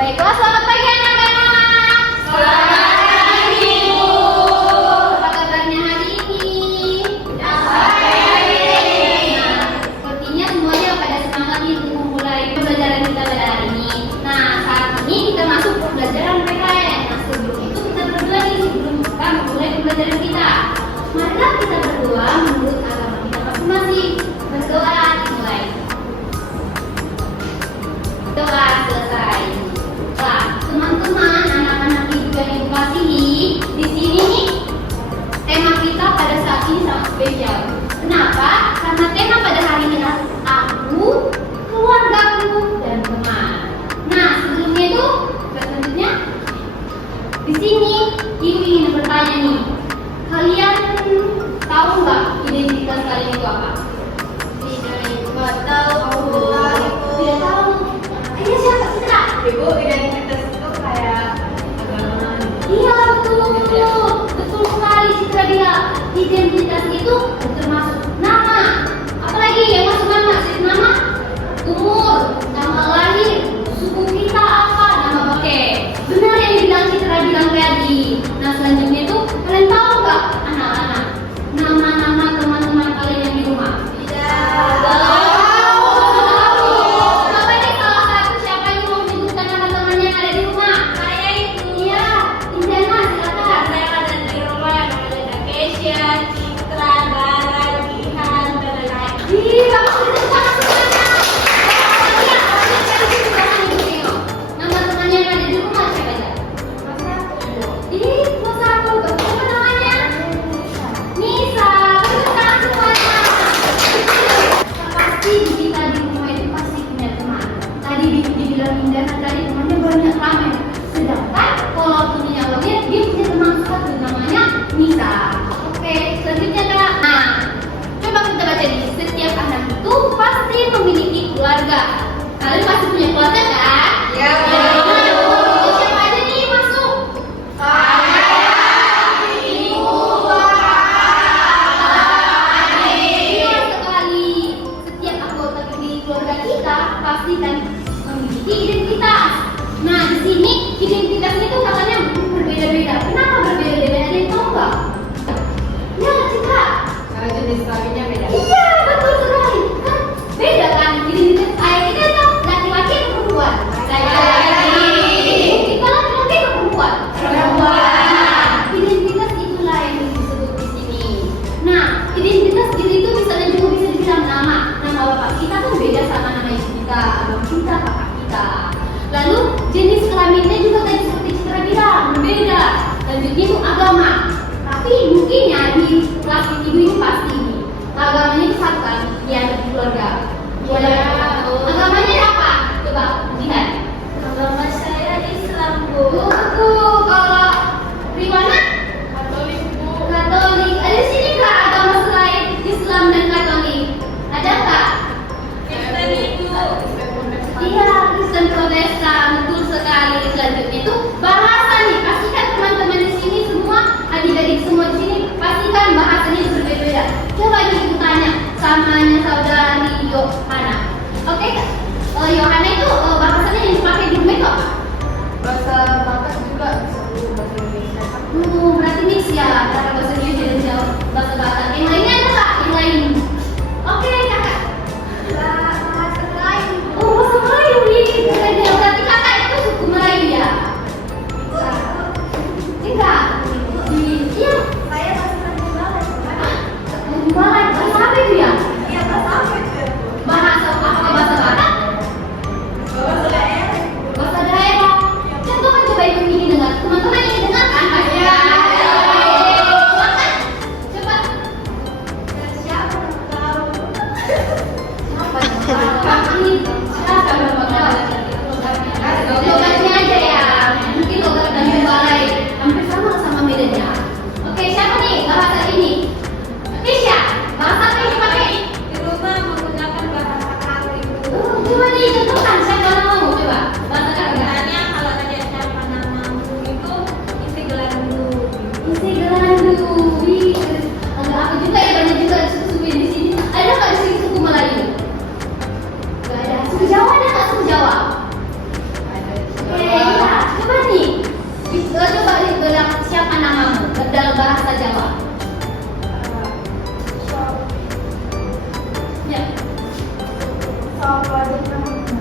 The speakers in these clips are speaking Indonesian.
Baiklah, selamat pagi anak-anak. Selamat pagi, Bu. Apa kabarnya hari ini? Baik. Nah, sepertinya semuanya pada semangat nih untuk memulai pembelajaran kita pada hari ini. Nah, saat ini kita masuk ke pembelajaran PKN. Nah, sebelum itu kita berdoa nih sebelum kita memulai pembelajaran kita. Marilah kita berdoa menurut agama kita masing-masing. Berdoa dimulai. Doa selesai. Nah, teman-teman, anak-anak ibu yang ibu kasihi, di sini nih tema kita pada saat ini sangat spesial. Kenapa? Karena tema pada hari ini adalah aku, keluargaku, dan teman. Nah, sebelumnya itu, selanjutnya, di sini ibu ingin bertanya nih, kalian tahu nggak identitas kalian itu apa? Nggak tahu, Bu. Tidak tahu. Ayo siapa Citra? Ibu, identitas itu kayak agama. Iya betul sekali Citra bilang identitas itu termasuk nama. Apalagi yang masuk nama, umur, nama lahir, suku kita apa, nama pakai. Benar yang dibilang Citra bilang tadi. Nah selanjutnya itu kalian tahu nggak anak-anak nama-nama teman-teman kalian yang di rumah? Kalian pasti punya keluarga kan? Ya. Siapa aja nih masuk? Iya sekali. Setiap anggota di keluarga kita pasti kan memiliki identitas. Nah di sini identitasnya itu katanya berbeda-beda. Kenapa berbeda-beda? Ada yang tahu nggak? Ya Citra. Karena jenis kelaminnya beda. Iya betul sekali. Kan beda kan identitas ayah kita itu laki-laki atau perempuan? Laki-laki. Kita laki-laki atau perempuan? Perempuan. Identitas itulah yang disebut di sini. Nah, identitas diri itu misalnya juga bisa dibilang nama. Nama bapak kita tuh beda sama nama ibu kita, abang kita, kakak kita. Lalu jenis kelaminnya juga tadi seperti Citra bilang berbeda. Lanjutnya itu agama. Tapi mungkin ya di kelas ibu ini pasti ini agamanya itu satu kan, ya di keluarga. Agamanya apa? Coba lihat. Agama saya Islam, Bu. Betul. Kalau Riwana? Katolik, Bu. Katolik. Ada sini nggak agama selain Islam dan Katolik? Ada nggak? Kristen, Bu. Iya, Kristen Protestan. Betul sekali. Selanjutnya itu bahasa nih. Pastikan teman-teman di sini semua, adik-adik semua di sini, pastikan bahasanya berbeda-beda. Coba ibu tanya, samanya saudari Yo.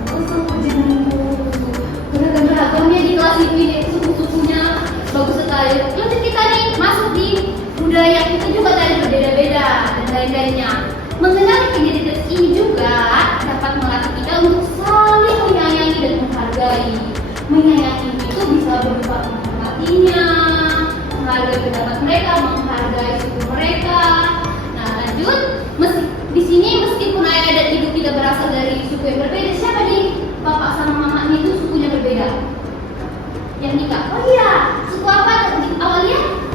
suku Jenuh. Benar-benar beragamnya di kelas ini, suku-sukunya bagus sekali. Lanjut kita nih masuk di budaya, kita juga tadi berbeda-beda dan lain-lainnya. Mengenal identitas ini juga dapat melatih kita untuk saling menyayangi dan menghargai. Menyayangi itu bisa berupa menghormatinya, menghargai pendapat mereka, menghargai suku mereka. Nah lanjut, di sini meskipun ayah dan ibu kita berasal dari suku yang berbeda, siapa nih bapak sama mamanya itu sukunya berbeda? Yang nikah? Oh iya, suku apa awalnya?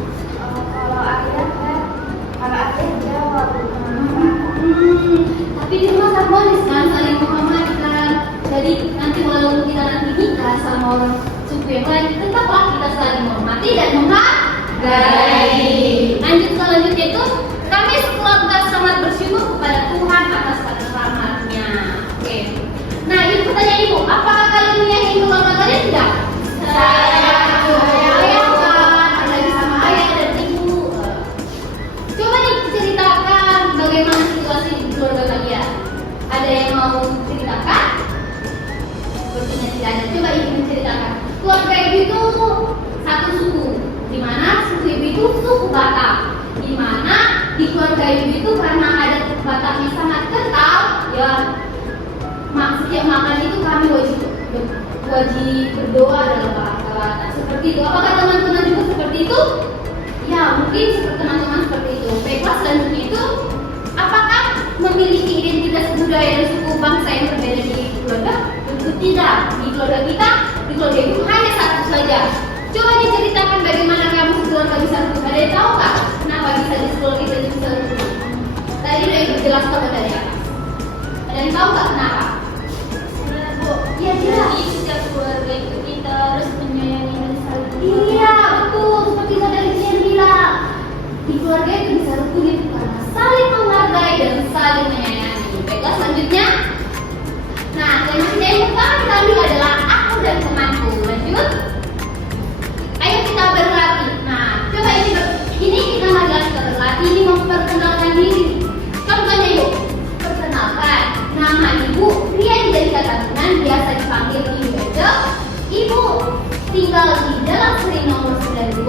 Tapi di rumah sangat manis kan, saling menghormatkan. Jadi nanti walaupun kita nanti nikah sama orang suku yang lain, tetaplah kita saling menghormati dan menghargai. Lanjut selanjutnya itu, kami sekeluarga sangat bersyukur kepada Tuhan atas rahmat-Nya. Oke. Nah, ibu bertanya ibu, apakah kalian menyayangi keluarga kalian tidak? Saya kan, apalagi sama ayah dan ibu. Coba nih ceritakan bagaimana situasi di keluarga kalian. Ada yang mau ceritakan? Sepertinya tidak ada. Coba ibu menceritakan. Keluarga ibu itu satu suku, di mana suku ibu itu suku Batak. Di mana di keluarga ibu itu karena ada Bataknya sangat kental, ya setiap makan itu kami wajib berdoa dalam bahasa Batak. Seperti itu. Apakah teman-teman juga seperti itu? Ya, mungkin seperti teman-teman seperti itu. Baiklah, selanjutnya itu, apakah memiliki identitas budaya dan suku bangsa yang berbeda di keluarga? Tentu tidak. Di keluarga kita, di keluarga ibu hanya satu saja. Coba diceritakan bagaimana kamu sekeluarga bisa rukun. Ada yang tahu nggak kenapa bisa di sekolah kita bisa rukun? Tadi udah ibu jelaskan tadi ya. Ada yang tahu nggak kenapa? Bu, Iya, jelas. jadi setiap keluarga itu kita harus menyayangi dan saling Iya, betul. Seperti tadi yang bilang, di keluarga itu bisa rukun itu karena saling menghargai dan saling menyayangi. Baiklah, selanjutnya. Nah, selanjutnya yang pertama kita ambil adalah aku dan temanku. Lanjut. Ayo kita berlatih. Nah, coba ini kita lagi berlatih, ini memperkenalkan diri. Contohnya yuk, perkenalkan. Nama ibu Ria Angelika Tabunan, biasa dipanggil Ibu Edo. Ibu tinggal di Jalan Seri nomor 92.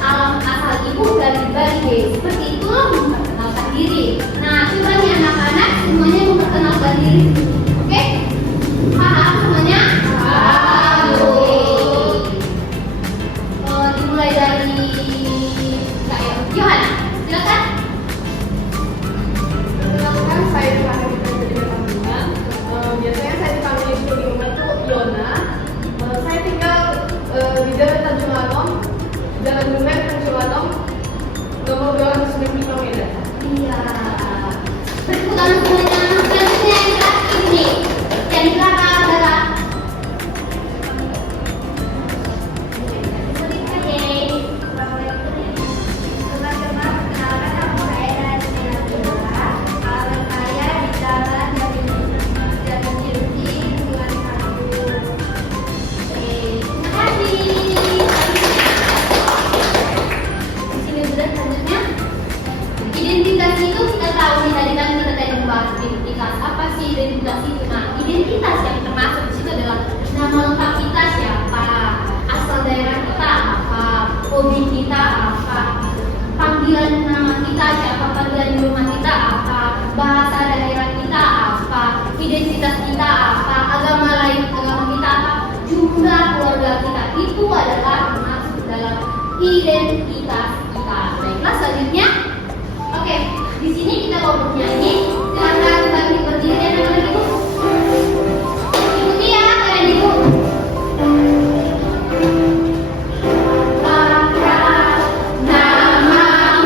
Alamat asal ibu dari Bali. Seperti itulah memperkenalkan diri. Nah, coba nih anak-anak semuanya memperkenalkan diri. Oke? Paham semuanya? Halo. Dimulai dari Kak Yohana. Silakan. Perkenalkan, saya Yohana Angelika Tabunan. Biasanya saya dipanggil ibu di rumah itu Yona. Saya tinggal di Jalan Tanjung Anom, Jalan Dumen, Tanjung Anom, nomor 296 Medan. Iya. Bertepuk tangan semuanya. Selanjutnya yang terakhir nih. Yang di belakang adalah identitas itu kita tahu nih, tadi kan kita tadi membahas identitas. Apa sih identitas itu? Nah, identitas yang termasuk di situ adalah nama lengkap kita siapa, asal daerah kita apa, hobi kita apa, panggilan nama kita siapa, panggilan di rumah kita apa, bahasa daerah kita apa, identitas kita apa, agama kita apa, jumlah keluarga kita, itu adalah termasuk dalam identitas kita. Baiklah, selanjutnya. Oke, di sini kita mau bernyanyi. Silakan bagi berdiri dan anak ibu. Ikuti ya kalian ibu. Namaku,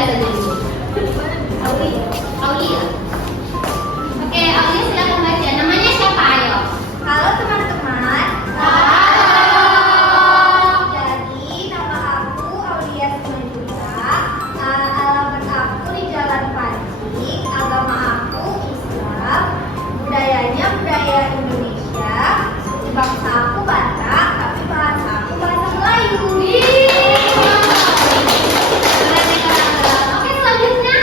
Aulia saja dulu. Aulia. Oke, Aulia silakan baca. Namanya siapa? Ayo. Halo teman-teman. Halo. Jadi nama aku Aulia Simanjunta. Alamat aku di Jalan Panci. Agama aku Islam. Budayanya budaya Indonesia. Suku bangsa aku Batak, tapi bahasa aku bahasa Melayu. Oke, selanjutnya.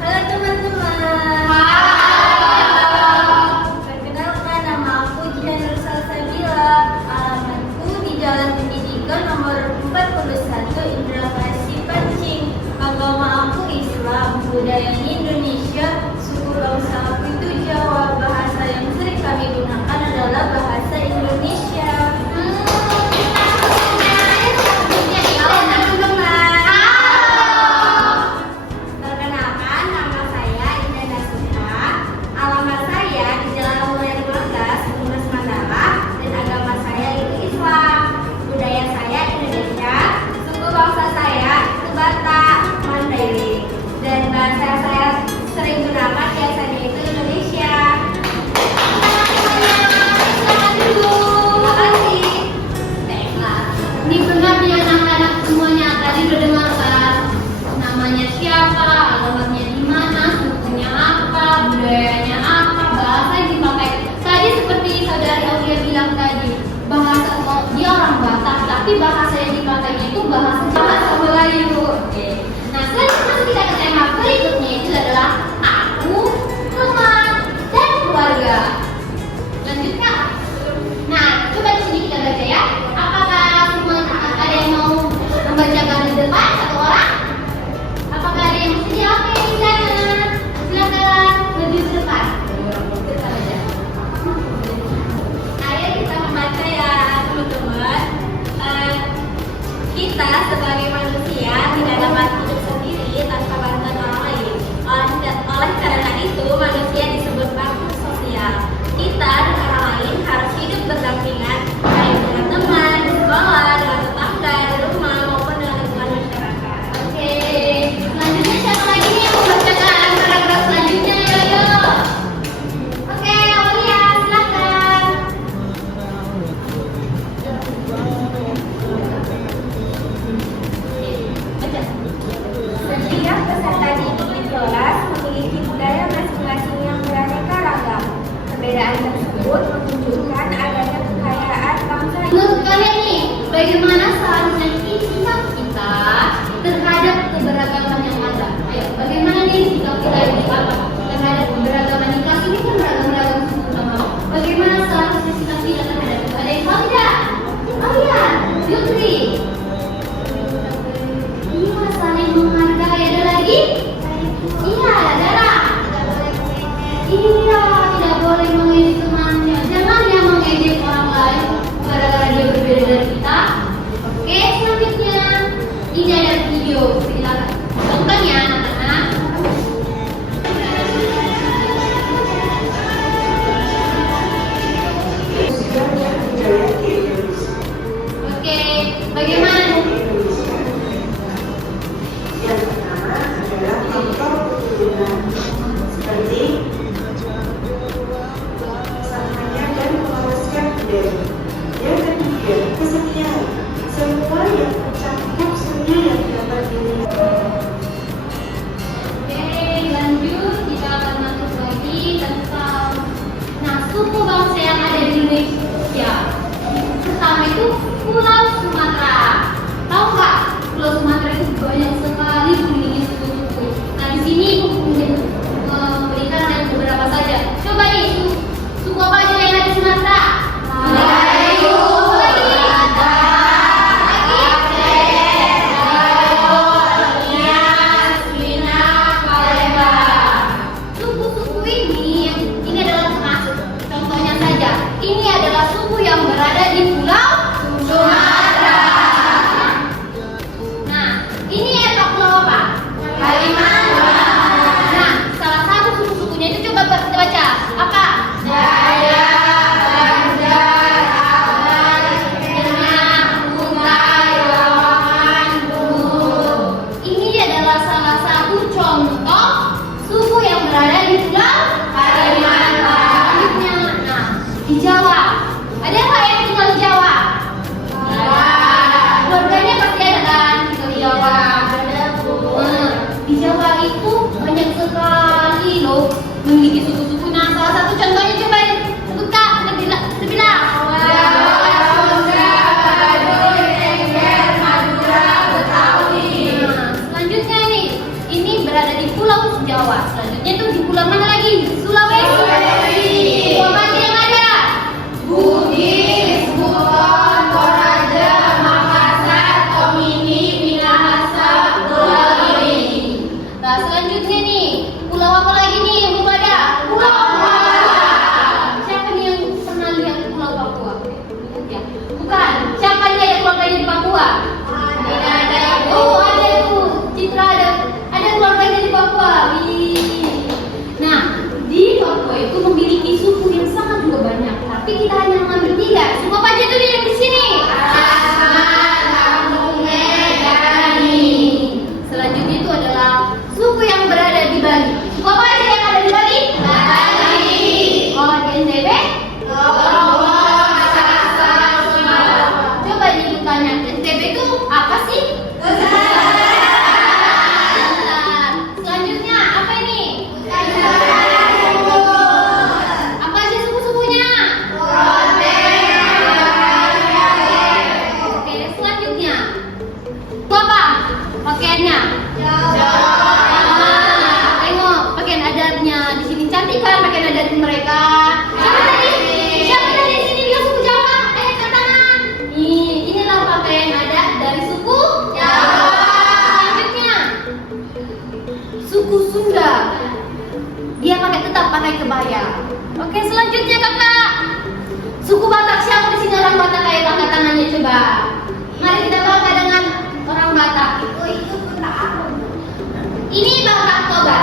Halo teman-teman. Perkenalkan, nama aku Jihan Nur Salsabila. Alamatku di Jalan Pendidikan nomor 41 Indrapasi Pancing. Agama aku Islam, budayanya Indonesia, suku bangsa aku itu Jawa. Bahasa yang sering kami gunakan adalah bahasa Indonesia. Halo teman-teman. Perkenalkan, nama saya Indah Nasuha. Alamat saya di Jalan Mulai 15, Umas Mandala, dan agama saya itu Islam. Budaya saya Indonesia, suku bangsa saya itu Batak, Mandailing, dan bahasa saya sering gunakan biasanya itu Indonesia. Silakan dulu. Terima kasih. Baiklah. Ini benar ya anak-anak semuanya. Tadi udah dengar kan? Namanya siapa, alamatnya di mana, sukunya apa, budayanya apa, bahasa yang dipakai. Tadi seperti saudari Aulia bilang tadi, bahasa dia orang Batak, tapi bahasa yang dipakainya itu bahasa Melayu. Oke. Nah, selanjutnya kita ke tema berikutnya itu adalah aku, teman, dan keluarga. Lanjutnya. Nah, coba di sini kita baca ya. Apakah semua ada yang mau membacakan di depan satu orang? Apakah ada yang bersedia? Oke, di sana. Silakan maju ke depan. Kita baca. Ayo kita membaca ya teman-teman. Kita sebagai manusia tidak dapat hidup sendiri tanpa bantuan orang lain. Oleh karena itu manusia disebut makhluk sosial. Kita dan orang lain harus hidup berdampingan baik dengan teman, di sekolah, dengan tetangga, di rumah maupun dengan lingkungan masyarakat. Oke. Selanjutnya siapa lagi nih yang membacakan paragraf selanjutnya? Ayo. Oke, Aulia, silakan. Baca. Setiap peserta didik di kelas memiliki budaya masing-masing yang beraneka ragam. Perbedaan tersebut menunjukkan adanya kekayaan bangsa. Menurut kalian nih, bagaimana seharusnya sikap kita terhadap keberagaman yang ada? Ayo, bagaimana nih sikap kita ini apa? Terhadap keberagaman di kelas ini kan beragam-beragam suku sama. Bagaimana seharusnya sikap kita terhadap itu? Ada yang tahu tidak? Oh iya, Yutri. Iya, saling menghargai. Ada lagi? Iya, Dara. Iya, tidak boleh mengejek temannya. Jangan ya mengejek orang lain gara-gara dia berbeda dari kita. Oke, selanjutnya ini ada video. Silakan tonton ya anak-anak. Oke, bagaimana? Yang pertama adalah faktor keturunan seperti usahanya dan mewariskan budaya. Yang ketiga, kesenian. Semua yang mencakup seni yang dapat dinilai. memiliki suku-suku. Nah, salah satu contohnya coba sebut Kak, lebih bilang. Selanjutnya ini berada di Pulau Jawa. Selanjutnya itu di pulau mana lagi? Sulawesi. Pulau mana yang ada? Bugis, Buton, Toraja, Makassar, Tomini, Minahasa, Pulau Gili. Nah, selanjutnya nih, pulau apa lagi nih yang belum ada? Pulau Papua. Siapa nih yang pernah lihat Pulau Papua? Ya. Bukan. Siapa nih yang keluarganya di Papua? Ada. Oh, ada itu. Citra ada keluarganya di Papua. Wih. Nah, di Papua itu memiliki suku yang sangat juga banyak. Tapi kita hanya mengambil 3. Suku apa aja tuh yang di sini? Asmat, Lampung, Medani. Selanjutnya itu adalah suku yang berada di Bali. Suku apa aja yang ada di Bali? Bali. Oh, di NTB? Lombok, Makassar, Sumatera. Coba nih tanya, NTB itu apa sih? Selanjutnya apa ini? Apa aja suku-sukunya? Oke, selanjutnya. Itu apa? Pakaiannya? Tengok pakaian adatnya di sini cantik kan pakaian adat mereka. Siapa tadi? Siapa tadi di sini dia suku Jawa? Angkat tangan. Inilah pakaian adat dari suku Jawa. Selanjutnya suku Sunda. Dia tetap pakai kebaya. Oke, selanjutnya kakak. Suku Batak, siapa di sini orang Batak? Kayak angkat tangannya coba. Mari kita bangga dengan orang Batak. Ini Batak Toba.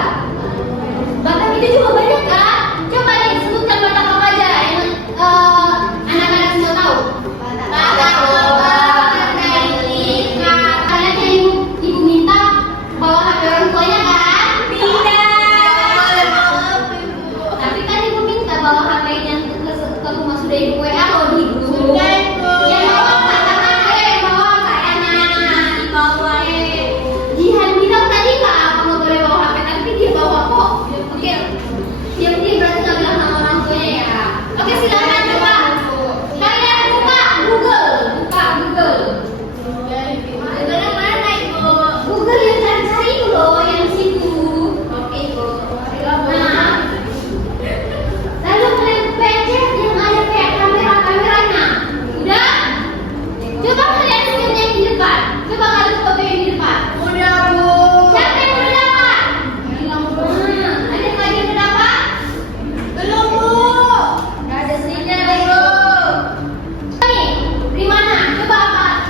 Batak itu juga banyak kan? Coba nih sebutkan Batak apa aja yang anak-anak semua tahu. Batak Toba, Mandailing. Kayaknya ibu minta bawa HP orang tuanya kan? Tapi kan ibu minta bawa HP yang ke rumah sudah ibu WA loh di grup. Yang bawa katakan bawa kayaknya di bawah Jihan bilang tadi nggak mau boleh bawa HP tapi dia bawa kok. Oke, dia berarti nggak bilang sama orang tuanya ya. Oke, silakan coba. Kalian buka Google. Google yang mana ibu? Google yang cari-cari itu loh yang di situ. Oke ibu. Nah, lalu kalian pencet yang ada kayak kameranya. Udah? Coba kalian senyum yang di depan. Coba kalian foto yang di depan. Udah bu. Siapa yang udah dapat? Ada yang lagi yang udah dapat? Belum bu. Gak ada sinyal bu. Nih, di mana? Coba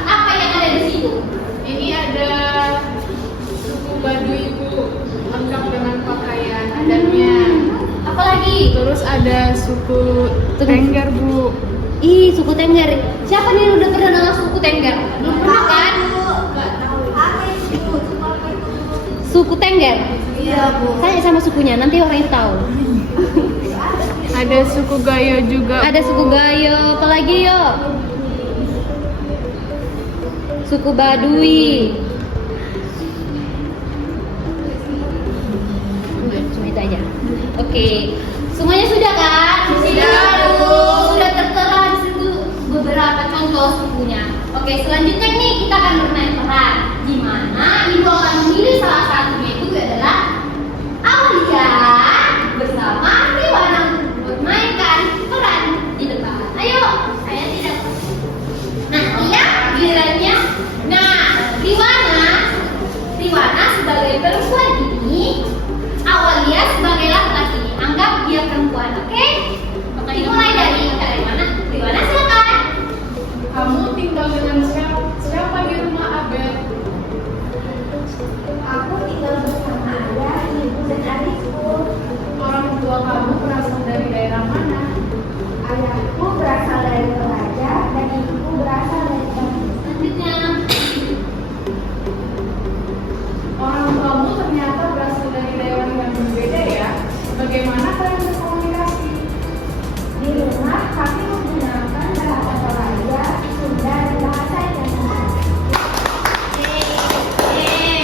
apa yang ada di situ? Ini ada suku Baduy Bu, lengkap dengan pakaian adatnya. Apa lagi? Terus ada suku Tengger Bu. Ih, suku Tengger. Siapa nih yang udah pernah dengar suku Tengger? Belum pernah kan? Suku Tengger. Iya bu. Tanya sama sukunya, nanti orang itu tahu. Ada suku Gayo juga. Ada suku Gayo, apa lagi yo? Suku Baduy. Cuma itu aja. Oke, semuanya sudah kan? Sudah tertera di situ beberapa contoh sukunya. Oke, selanjutnya nih kita akan bermain peran. Di mana ibu akan memilih salah satunya itu adalah Aulia bersama Riwana bermainkan peran di depan. Ayo, saya tidak. Nah, iya gilirannya. Nah, Riwana sebagai perempuan ini, Aulia sebagai laki-laki. Anggap dia perempuan, oke? Maka dimulai dari Riwana silakan. Kamu tinggal dengan siapa di rumah Abel? Aku tinggal bersama ayah, ibu dan adikku. Orang tua kamu berasal dari daerah mana? Ayahku berasal dari Toraja dan ibuku berasal dari Bali. Selanjutnya, Orang tuamu ternyata berasal dari daerah yang berbeda ya. Bagaimana kalian berkomunikasi? Di rumah kami menggunakan bahasa Toraja, Sunda, dan bahasa Indonesia.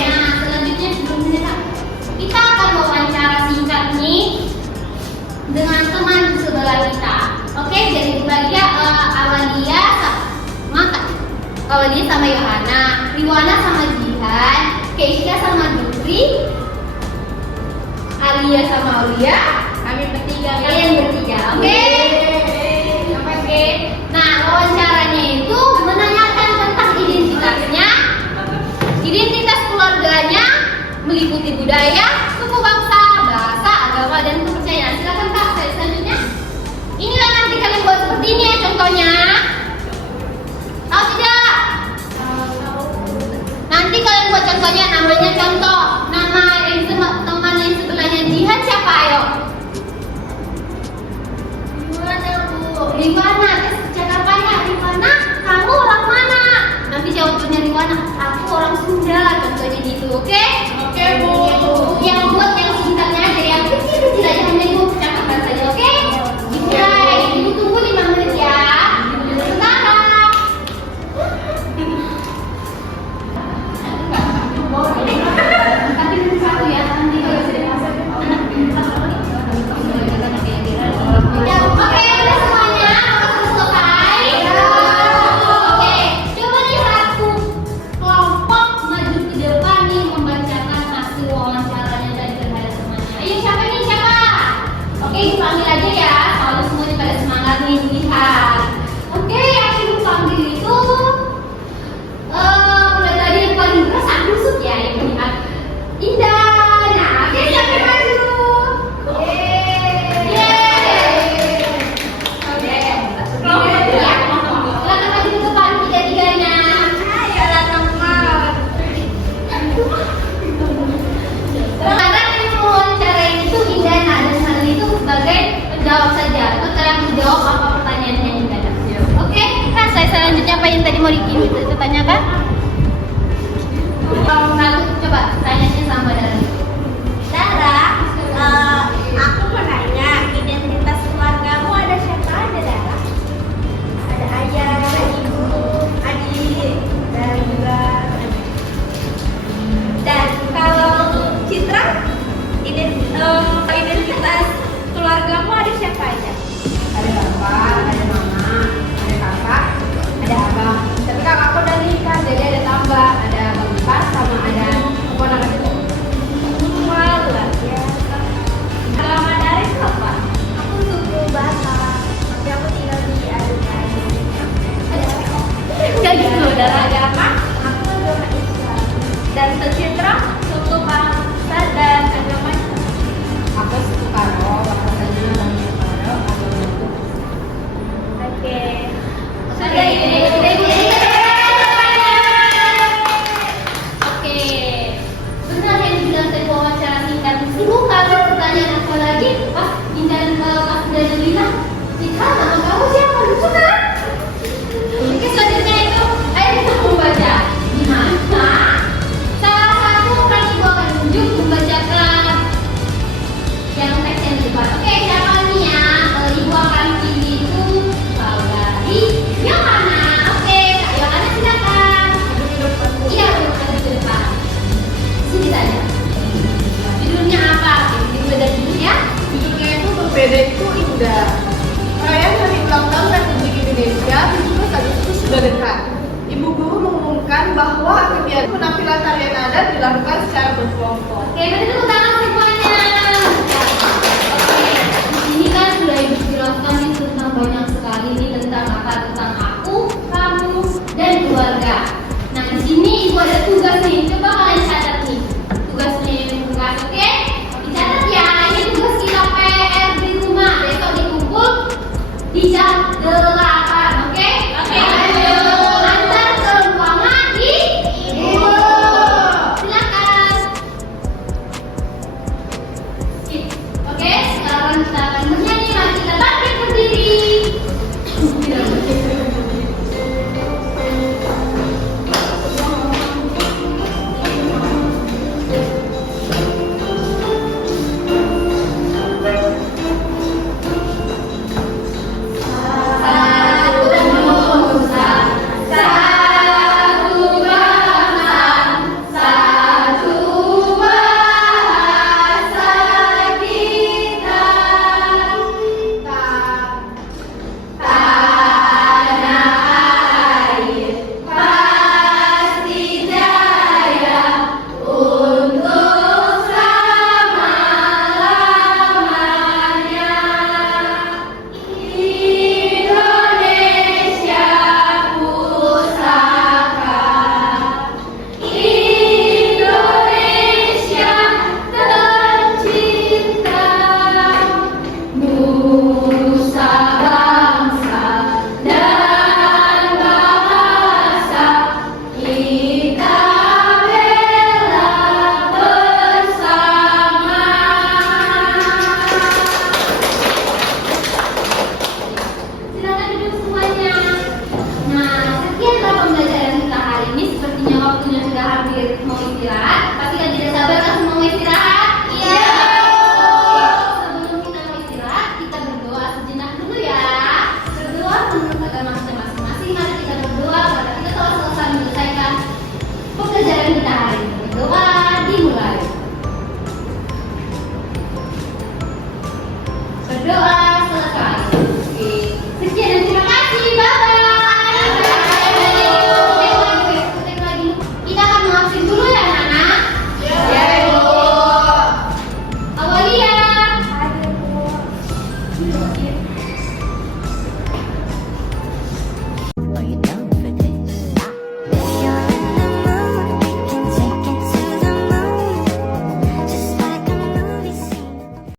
nah selanjutnya sebelum kita akan wawancara singkat nih Aulia sama Yohana, Riwana sama Jihan, Keisha sama Dutri, Alia sama Aulia, kami bertiga, kalian bertiga, oke? Oke. Nah, wawancaranya itu menanyakan tentang identitasnya, identitas keluarganya, meliputi budaya, suku bangsa, bahasa, agama, dan kepercayaan. Silakan Kak, saya selanjutnya. Inilah nanti kalian buat seperti ini ya contohnya. Tahu tidak? Nanti kalian buat contohnya, namanya contoh. Nama teman yang sebelahnya Jihan siapa? Ayo. Riwana, cakapannya Riwana, kamu orang mana? Nanti jawabannya Riwana, aku orang Sunda, contohnya gitu, oke? Oke, Bu. Yang buat yang singkatnya aja, yang kecil-kecil aja, hanya ibu percakapan saja, oke? Dimulai, ibu tunggu 5 menit ya. Sekarang. Tapi satu ya, nanti kalau sudah masuk. Ya, oke, udah semuanya, sudah selesai. Oke, coba nih satu kelompok maju ke depan nih membacakan hasil wawancaranya dari terhadap temannya. Ayo siapa nih siapa? Oke, ibu panggil aja ya. Soalnya semuanya pada semangat nih lihat. Oke, yang ibu panggil itu mulai dari yang paling keras aku sud ya yang lihat. Indah. Nah, oke siapa yang maju? Silakan maju ke depan tiga-tiganya. Sekarang yang mewawancarai itu Indah dan Harli itu sebagai penjawab saja. Itu kalian menjawab apa pertanyaannya Indah. Oke, kan saya selanjutnya apa yang tadi mau ditanyakan? Lalu coba tanyanya sama dari Dara, aku mau nanya, identitas keluargamu ada siapa aja, Dara? Ada ayah, ada ibu, adik, dan juga dan kalau Citra, identitas keluargamu ada siapa aja? Ada bapak, ada mama, ada kakak, ada abang. Tapi kakakku udah nikah, jadi ada tambah, ada bang Ipar sama ada keponakan itu. Wah, luar biasa. Agama dari apa? Aku suku Batak, tapi aku tinggal di Adunan. enggak gitu, Dara. Agama, aku agama Islam. Dan Citra, suku bangsa dan agamanya. Aku suku Karo, bahasanya namanya Karo, agama itu. Oke. Sudah ini. Oke. Benar yang bilang tadi wawancara singkat. Ibu kalau pertanyaan apa lagi? Pas Indah pas udah bilang, Citra